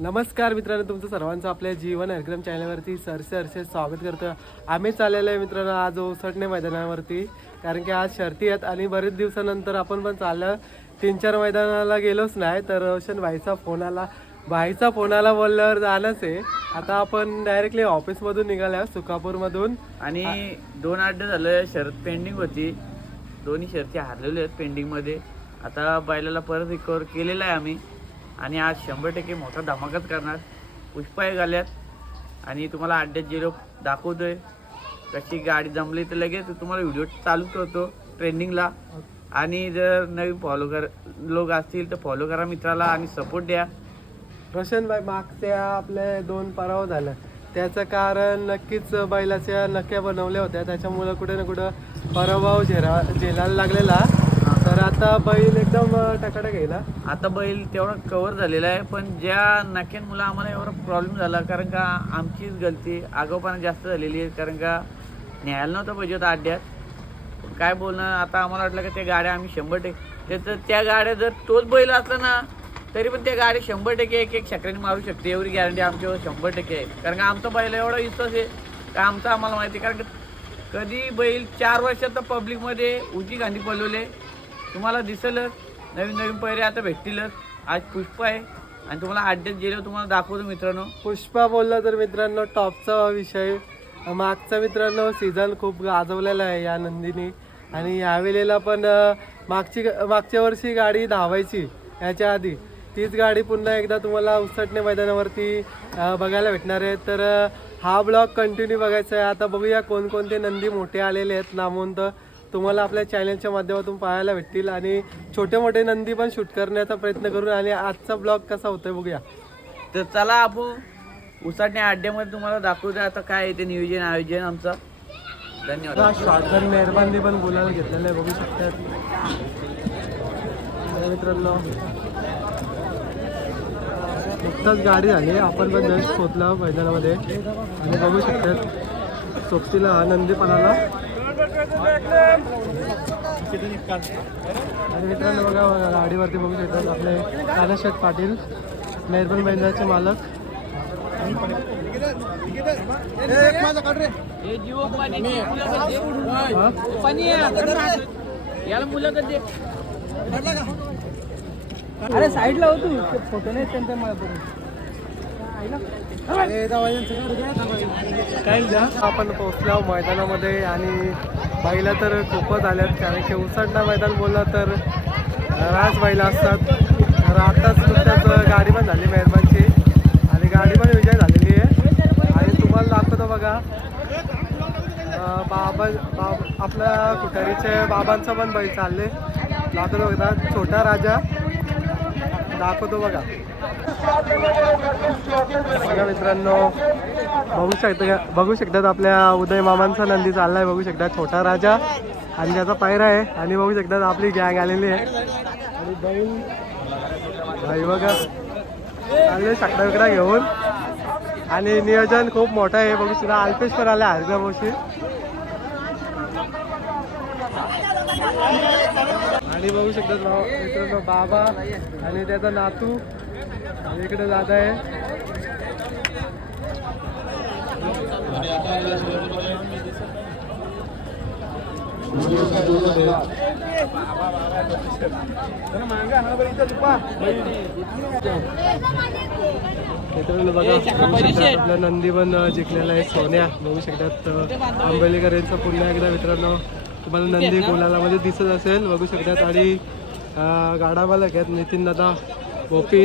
नमस्कार मित्रांनो तुमचं सर्वांचं आपल्या जीवन कार्यक्रम चॅनलवरती सरसे हरसे स्वागत करतो आम्ही चाललेलो आहे मित्रांनो आज ओसटणे मैदानावरती. कारण की आज शर्ती आहेत आणि बरेच दिवसानंतर आपण पण चाललं तीन चार मैदानाला गेलोच नाही तर रोशन भाईचा फोन आला. भाईचा फोन आला बोलल्यावर जाणंच आहे. आता आपण डायरेक्टली ऑफिसमधून निघाल्या सुकापूरमधून आणि दोन आठ दिवस झालं शर्त पेंडिंग होती. दोन्ही शर्ती हारलेल्या आहेत पेंडिंगमध्ये आता बैलाला परत रिकवर केलेला आहे आम्ही. आणि आज शंभर टक्के मोठा धमाकाच करणार. पुष्पा एक आल्यात आणि तुम्हाला अड्ड्यात झिरो दाखवतोय. कशी गाडी जमली तर लगेच तुम्हाला व्हिडिओ चालू करतो ट्रेंडिंगला आणि जर नवीन फॉलो कर लोक असतील तर फॉलो करा मित्राला आणि सपोर्ट द्या. रोशन भाई मागच्या आपले दोन पराव झालं. त्याचं कारण नक्कीच बैलाच्या नक्या बनवल्या होत्या. त्याच्यामुळं कुठे ना कुठं पराभव झेरा झेलायला लागलेला. तर आता बैल एकदम टकाटक गेला आता बैल तेवढा कवर झालेला आहे पण ज्या नाक्यांमुळं आम्हाला एवढा प्रॉब्लेम झाला कारण का आमचीच गलती आगाऊपणा जास्त झालेली आहे कारण का न्यायला नव्हतं पाहिजे होतं अड्ड्यात. काय बोलणं आता आम्हाला वाटलं का त्या गाड्या आम्ही शंभर टक्के त्याचं त्या गाड्या जर तोच बैल असला ना तरी पण त्या गाड्या शंभर टक्के एक एक शकऱ्याने मारू शकते एवढी गॅरंटी आमच्यावर शंभर टक्के आहे. कारण का आमचा बैल एवढा विश्वास आहे का आमचा आम्हाला माहिती आहे कारण का कधी बैल चार वर्षात तर पब्लिकमध्ये उची गांधी पळवले तुम्हाला दिसेलच नवीन नवीन पैरे आता भेटतीलच आज पुष्प आहे. आणि तुम्हाला अड्ड्यात गेलो तुम्हाला दाखवतो मित्रांनो. पुष्पा बोलला तर मित्रांनो टॉपचा विषय. मागचा मित्रांनो सीझन खूप गाजवलेला आहे या नंदीनी. आणि यावेळेला पण मागची मागच्या वर्षी गाडी धावायची याच्या आधी. तीच गाडी पुन्हा एकदा तुम्हाला उसटणे मैदानावरती बघायला भेटणार आहे. तर हा ब्लॉग कंटिन्यू बघायचा आहे. आता बघूया कोणकोणते नंदी मोठे आलेले आहेत नामवंत. तुम्हाला आपल्या चॅनलच्या माध्यमातून पाहायला भेटतील. आणि छोटे मोठे नंदी पण शूट करण्याचा प्रयत्न करून आणि आजचा ब्लॉग कसा होतोय बघूया. तर चला आपण उसाटण्या अड्ड्यामध्ये तुम्हाला दाखवतो आता काय आहे ते नियोजन आयोजन आमचं. धन्यवाद. शॉटगन मेहरबानी पण बोलायला घेतलेलं आहे बघू शकतात तर मित्रांनो नुकताच गाडी झाली आपण पण जस्ट पोचला मैदानामध्ये. आणि बघू शकतात सोबतीला हा नंदी पण आला आणि मित्रांनो बघा गाडीवरती बघू शकतात आपले कानाशेठ पाटील मेहरबान महिन्याचे मालक. अरे साईडला हो तू फोटो नाही त्यांच्या मला काय आपण पोहोचलो मैदानामध्ये आणि बाईला तर खूपच आल्यात कारण की उसंडा मैदान बोललं तर राज बाईला असतात. तर आत्ताच नुकत्याच गाडी पण झाली मेहरबानची. आणि गाडी पण विजय झालेली आहे. आणि तुम्हाला दाखवतो बघा. बाबा बाब आपल्या कुठारीचे बाबांचं पण बैल चालले. दाखवतो बघा छोटा राजा. दाखवतो बघा. बघा मित्रांनो बघू शकता बघू शकतात आपल्या उदय मामांचा नंदी चाललाय. बघू शकता छोटा राजा आणि त्याचा पायरा आहे. आणि बघू शकतात आपली गॅंग आलेली आहे. आणि बैल भाई बघा. आले शकडा विकडा घेऊन. आणि नियोजन खूप मोठं आहे. बघू शकता अल्पेश पण आले हरग्या बोशी आणि बघू शकतात मित्रांनो बाबा आणि त्याचा नातू. आणि इकडे दादा आहे. मित्रांनो बघा बघू शकतात आपला नंदी पण जिंकलेला आहे सोन्या. बघू शकतात आंबेलीकर यांचा पुन्हा एकदा मित्रांनो. तुम्हाला नंदी गोलाला मध्ये दिसत असेल बघू शकतात. आणि अं, गाडा मालक आहेत नितीन दादा गोपी.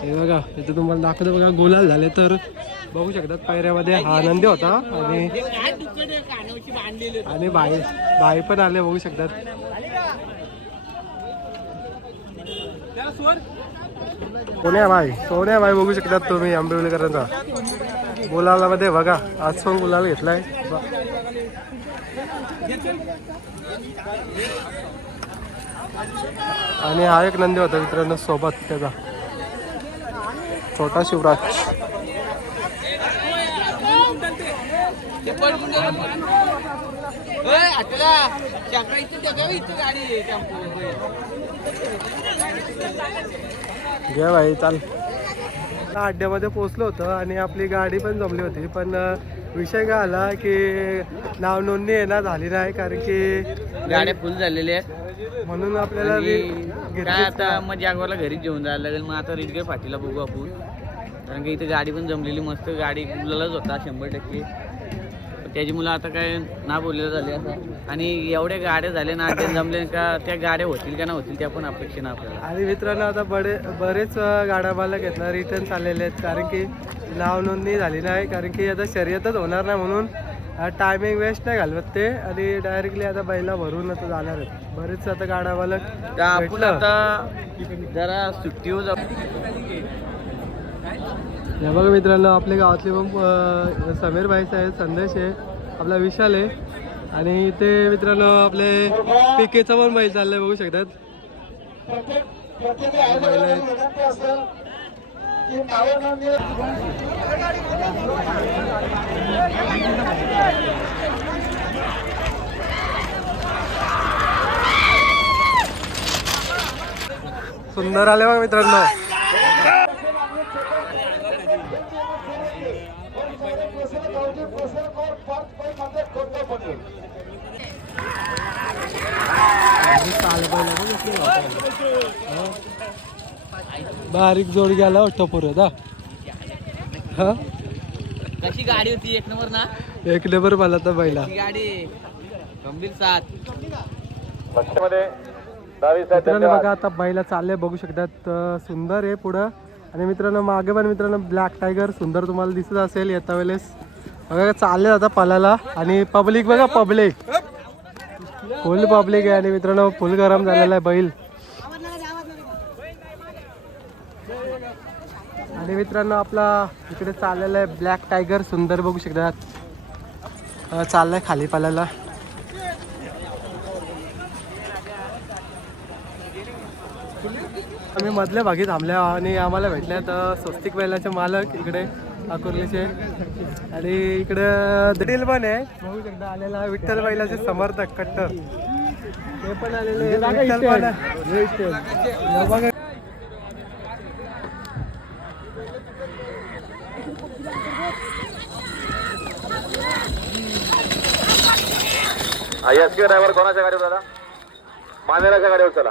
हे बघा इथे तुम्हाला दाखवतो बघा गोलाल झाले तर. बघू शकतात पायऱ्यामध्ये हा नंदी होता आणि आणि बाई बाई पण आले बघू शकतात. सोन्या बाई सोन्या बाई बघू शकतात तुम्ही आंबिवलीकरांचा. गुलाला मध्ये बघा आज पण गुलाल घेतलाय. आणि हा एक नंदी होता मित्रांनो सोबत त्याचा. छोटा शिवराज. घ्या भाई चाल. अड्ड्यामध्ये पोचलो होतो आणि आपली गाडी पण जमली होती पण विषय काय आला की नाव नोंदणी येणार झाली नाही कारण की गाड्या फुल झालेल्या आहेत. म्हणून आपल्याला काय आता मग जागवारला घरी जेवून जायला लागेल मग आता रिटगेट फाटीला बघू आपण. कारण की इथे गाडी पण जमलेली मस्त गाडी मुलालाच होता शंभर टक्के. त्याची मुलं आता काय ना बोललेलं झाले आता आणि एवढ्या गाड्या झाल्या ना अड्ड्यात जमले का त्या गाड्या होतील का ना होतील त्या पण अपेक्षा ना आपल्याला. आणि मित्रांनो आता बडे बरेच गाड्या मला घेतला रिटर्न चाललेले आहेत. कारण की नाव नोंदणी झाली नाही कारण की आता शर्यतच होणार नाही म्हणून टायमिंग वेस्ट नाही घालवत ते. आणि डायरेक्टली आता बैला भरून आता जाणार आहेत. बरेच आता गाड्या मला तर आपण आता जरा सुट्टीवर जाऊ. हे बघा मित्रांनो आपल्या गावातले पण समीर भाईस आहेत संदेश आहे आपला विशाल आहे. आणि इथे मित्रांनो आपले पिकेचा पण बैल चाललंय बघू शकतात. सुंदर आले बघा मित्रांनो. बारीक जोड गेला वाटतं पुरत हा? कशी गाडी होती? एक नंबर ना? एक नंबर मला तर बैला. गाडी? गंभीर मित्रांनो बघा आता बैला चालले बघू शकतात सुंदर आहे पुढं. आणि मित्रांनो मागे पण मित्रांनो ब्लॅक टायगर सुंदर तुम्हाला दिसत असेल येता वेळेस. बघा चालले आता पलाला. आणि पब्लिक बघा पब्लिक फुल पब्लिक आहे. आणि मित्रांनो फुल गरम झालेला आहे बैल. आणि मित्रांनो आपला इकडे चाललेला आहे ब्लॅक टायगर सुंदर बघू शकतात. चाललाय खाली पाल्याला आम्ही मधल्या भागी थांबल्या आणि आम्हाला भेटल्यात अ, स्वस्तिक बैलाचे मालक इकडे. अकोर्लीचे आणि इकडे दटील पण आहे. बघू शकता आलेला विठ्ठल बैलाचे समर्थक कट्टर. ते पण आलेले. विठ्ठल पण. एस के ड्रायव्हर कोणाच्या गाडीवर दादा मानेराच्या गाडीवर चला.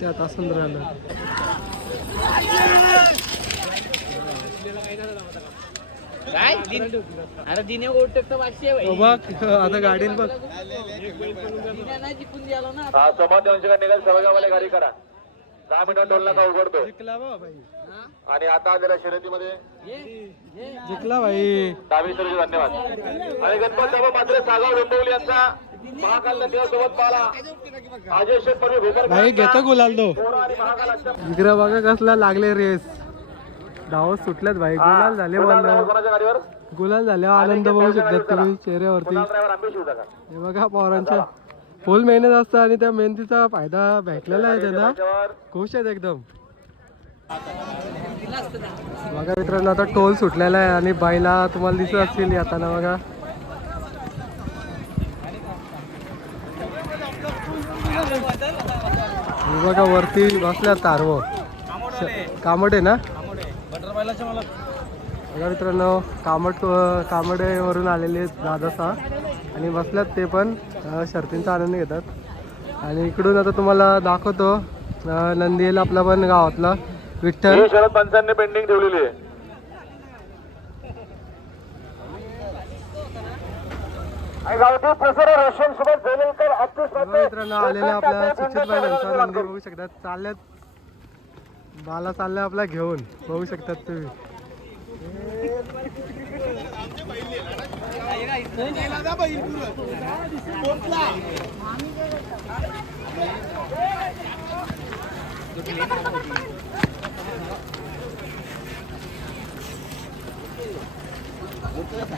छो, मसूर गुरु कोलीकोपर यांचा बरं गावातल्या बरं. रसूल ते आता सुंदर आलं काय अरे दिने ओटक हो बघ आता गाडीत बघ जिंकून गेलो ना हा गाडी करा दहा मिनिटं टोल नाका उघडतो जिंकला बा भाई आणि आता आलेल्या शर्यतीमध्ये? जिंकला भाई दहावी सर धन्यवाद. आणि गणपत बाबा मात्र सागाव डोंबिवली यांचा महाकाल नदीसोबत पाला. अजय शेठ पडवे भूकर भाई घेतो गुलाल अष्टम इकडे बघा कसला लागले रेस. धाव सुटल्यात भाई गुलाल झाले गुलाल झाले आनंद बघू शकतात तुम्ही चेहऱ्यावरती. हे बघा पोरांच्या फुल मेहनत असतं आणि त्या मेहनतीचा फायदा भेटलेला आहे त्यांना खुश आहेत एकदम. बघा मित्रांनो आता टोल सुटलेला आहे आणि बाईला तुम्हाला दिसत असतील आता ना बघा. बघा वरती बसल्या तारव. कामडे ना? बघा मित्रांनो कामट कामडेवरून आलेले आहेत दादासा आणि बसल्यात ते पण शर्तींचा आनंद घेतात. आणि इकडून आता तुम्हाला दाखवतो नंदील आपला पण गावातला विठ्ठल. शरद पंचांनी पेंडिंग ठेवलेली आहे. मित्रांनो आलेल्या आपल्या नंदी बघू शकतात. चालल्यात. बाला चाललाय आपला घेऊन बघू शकतात तुम्ही.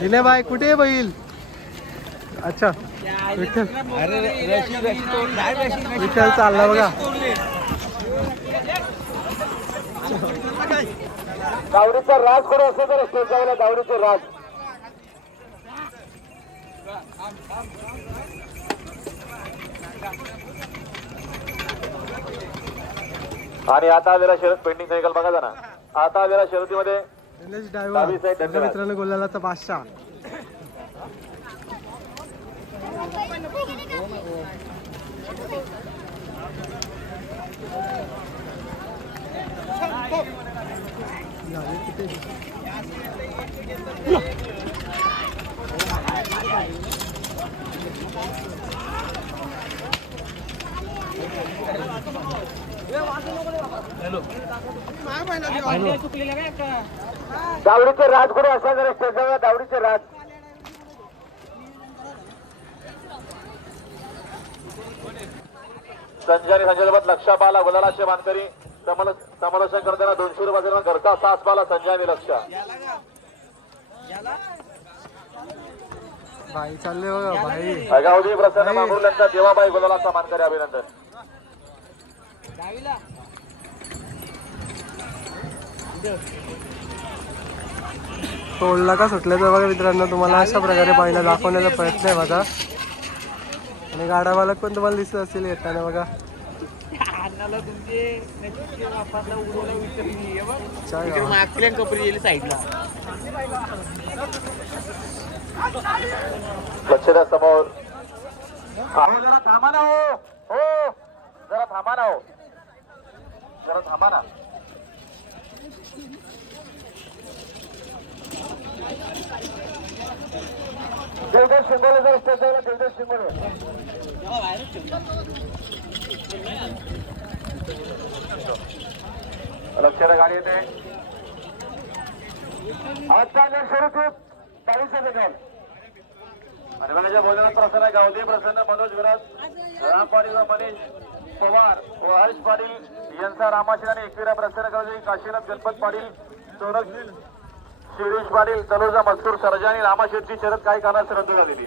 दिने बाय कुठे बैल? अच्छा. विठ्ठल. विठ्ठल चालला बघा. दावडीचा राज कोणी असतो तर स्टेजला दावडीचे राज. आणि आता आलेला शरद पेंडिंग निकाल बघा ना आता आलेल्या शर्यतीमध्ये डायव्हर. मित्रांनो गोलालाचा बादशाह. दावडीचे राज असा जर तर स्टेजला दावडीचे राज. संजय आणि लक्षा पाला गुलालाचे मानकरी. समल समालोचन करताना दोनशे रुपये घरचा सास पाला संजय लक्ष. भाई चालले बघा भाई. अगावधी प्रसन्न यांचा देवाबाई गुलालाचा मानकरी अभिनंदन. टोलला का सुटल्याचं बघा मित्रांनो तुम्हाला अशा प्रकारे पाहिला दाखवण्याचा प्रयत्न आहे माझा आणि गाडा मालक पण तुम्हाला दिसत असतील येताना बघा. अच्छा गावात. साईडला. लक्ष द्या समोर अहो जरा थांबा ना हो. हो जरा थांबा ना हो. जरा थांबा ना. देवदास शिंगोले जर स्टेजला देवदास शिंगोले. लक्ष गाडी येते. आजचा जर शर्यतीत चाळीस सेकंद. आणि भोजनात प्रसन्न आहे प्रसन्न मनोज विराज राम पाटील व मनीष पवार व हर्ष पाटील यांचा रामाशील आणि एकविरा प्रसन्न गावदेवी काशीनाथ गणपत पाटील सोनक शिरीष पाटील तनुजा मस्तूर सरजा आणि रामाशेठची शरद काही कारणास रद्द झालेली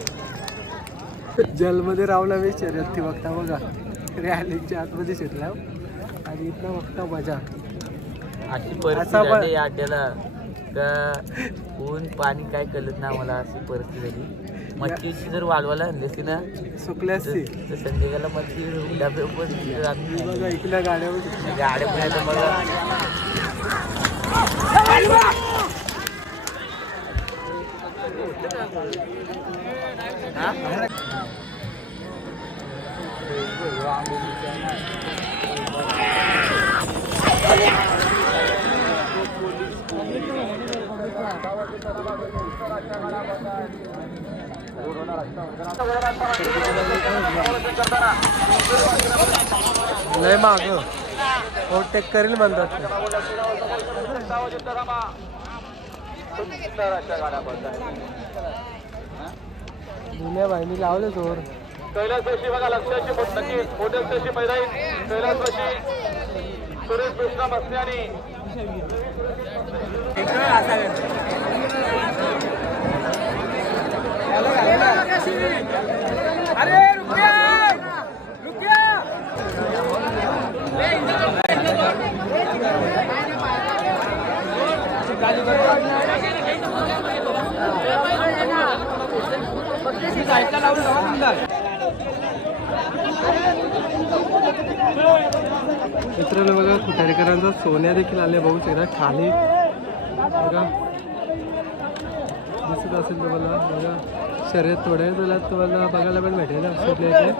जलमध्ये रावला मी शर्यत ती बघता बघा. रॅलीच्या आतमध्ये शिरला आणि इथनं बघता मजा. अशी परिस्थिती झाली अड्ड्याला का ऊन पाणी काय कळत ना मला अशी परिस्थिती झाली. मच्छीची जर वालवाला आणली असती ना सुकले असते. तर- संध्याकाळला मच्छी डबे पण बघा इकडल्या गाड्यामध्ये गाड्या पण बघा. लय माग. ओव्हरटेक करील म्हणतात जुन्या बाईनी लावले जोर. कैलासवाशी बघा लक्षाची पुस्तकी मोठ्याची पैदाई कैलासवाशी सुरेश कृष्ण मस्त्यानी अरे रुपया मित्रांनो बघा खुटारीकरांचा सोन्या देखील आले बघू शकता खाली बघा. दिसत असेल तुम्हाला. बघा. शर्यत थोड्या तुला तुम्हाला बघायला पण भेटेल आपल्या इथे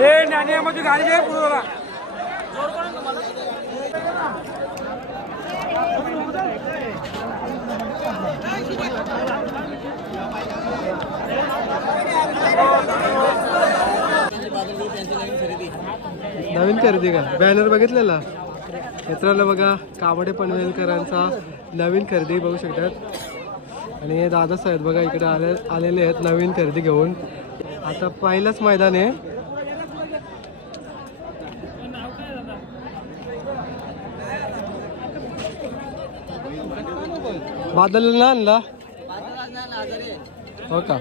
ఏ నానే మధ్య గాలి చేయకూడదురా జోరు కూడా नवीन खरेदी का? बॅनर बघितलेला? मित्रांनो बघा कावडे पनवेलकरांचा नवीन खरेदी बघू शकतात. आणि हे दादा साहेब बघा इकडे आले आलेले आहेत नवीन खरेदी घेऊन. आता पहिलंच मैदान आहे. बादल ना आणला? हो का?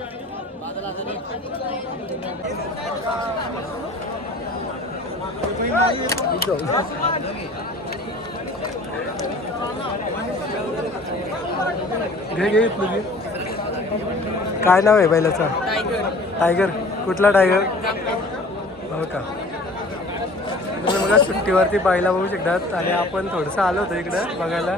घे घे काय नाव आहे बैलाचा? टायगर. कुठला टायगर? हो का? तुम्ही बघा सुट्टीवरती बायला बघू शकतात. आणि आपण थोडंसं आलो होतो इकडं बघायला.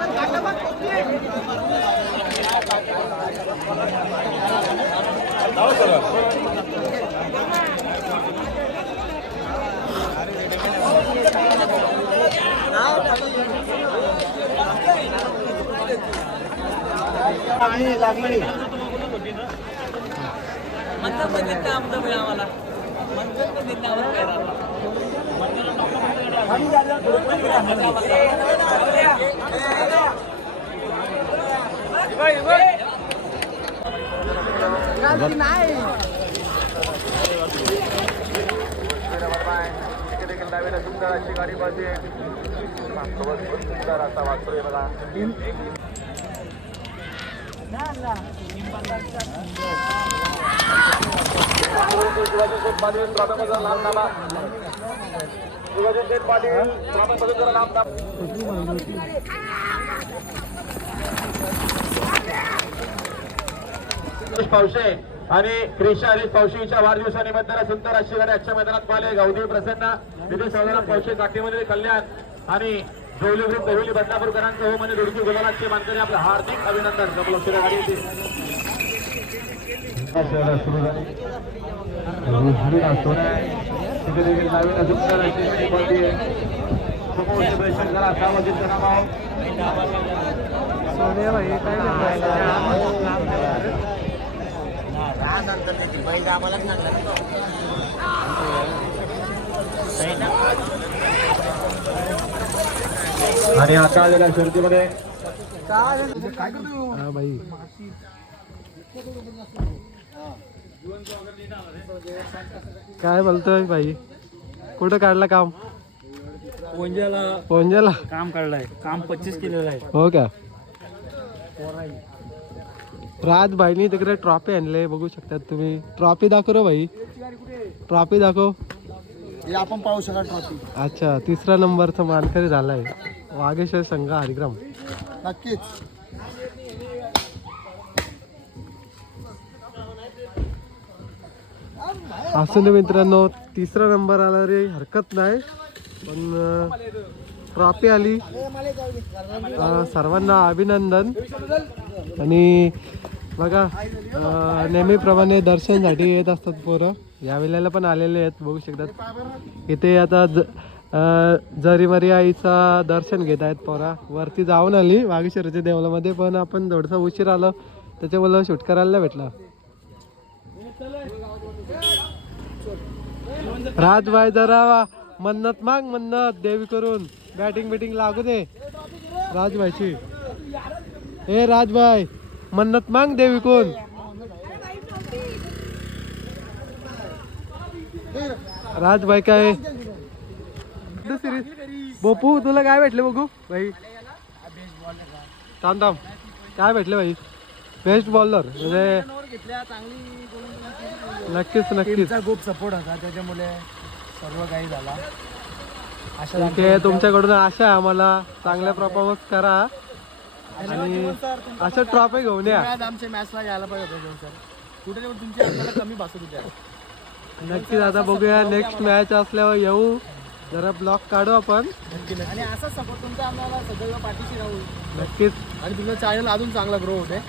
दाखवतो बघा बाईला सुंदर अशी गाडी पाहिजे सुंदर असा वाचतोय बघा शिवाजी पावशे आणि क्रिशा हरीश पावशेच्या वाढदिवसानिमित्त सुंदर अशी गाडी आजच्या मैदानात पाहिले गावदेवी प्रसन्न विधी सावधान पावशे काठीमध्ये कल्याण आणि जवली ग्रुप देवली बदलापूरकरांचं हो म्हणजे दुडकी गुलाबाचे मानकरी आपलं हार्दिक अभिनंदन. कपल अक्षरा गाडी सुरू झाली. तिथे देखील नवीन सुंदर अशी गाडी पळतीये. समोरचे दर्शन करा सावधीचं नाव आहे. सोनिया भाई काय करताय? आणि आता आलेल्या शर्यतीमध्ये हा भाई काय बोलतोय भाई? कुठं काढला काम? पोंजाला. पोंजाला? काम काढलंय. काम पच्चीस केलेलं आहे. हो का? राज भाईनी तिकडे ट्रॉफी आणले बघू शकतात तुम्ही. ट्रॉफी दाखव रे भाई. ट्रॉफी दाखव. आपण पाहू शकाल ट्रॉफी अच्छा तिसरा नंबरचा मानकरी झालाय. वागेश्वर संघ हरिग्राम नक्कीच. असं ना मित्रांनो तिसरा नंबर आला रे हरकत नाही. पण ट्रॉफी आली. सर्वांना अभिनंदन. आणि बघा नेहमीप्रमाणे दर्शनसाठी येत असतात पोरं. या वेळेला पण आलेले आहेत बघू शकतात. इथे आता ज जरीमरी आईचा दर्शन घेत आहेत पोरा. वरती जाऊन आली वागेश्वरच्या देवळामध्ये पण आपण थोडंसं उशीर आलो त्याच्यामुळं शूट करायला भेटला. राजभाई जरा मन्नत माग मन्नत. देवी करून बॅटिंग बिटिंग लागू दे. राजभाईची ए राजभाई मन्नत माग देवी कोण? राजभाई काय? बोपू तुला काय भेटले बघू? भाई थांब थांब. काय भेटले भाई बेस्ट बॉलर म्हणजे नक्कीच नक्कीच. खूप सपोर्ट होता त्याच्यामुळे सर्व काही झाला. ठीक आहे तुमच्याकडून आशा आहे आम्हाला चांगल्या परफॉर्मन्स करा. आणि अशा ट्रॉफी घेऊन या. आज आमच्या मॅचला यायला पाहिजे होतं सर. कुठे ना कुठे तुमची आपल्याला कमी भासत होत्या नक्कीच आता बघूया नेक्स्ट मॅच असल्यावर येऊ. जरा ब्लॉक काढू आपण. आणि असाच सपोर्ट तुमचा आम्हाला सदैव पाठीशी राहू. नक्कीच. आणि तुमचं चॅनल अजून चांगला ग्रो होते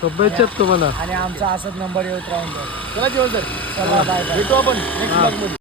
शुभेच्छा तुम्हाला. आणि आमचा असाच नंबर येत राहून चला जेवण सर चला बाय भेटू आपण. नेक्स्ट ब्लॉगमध्ये.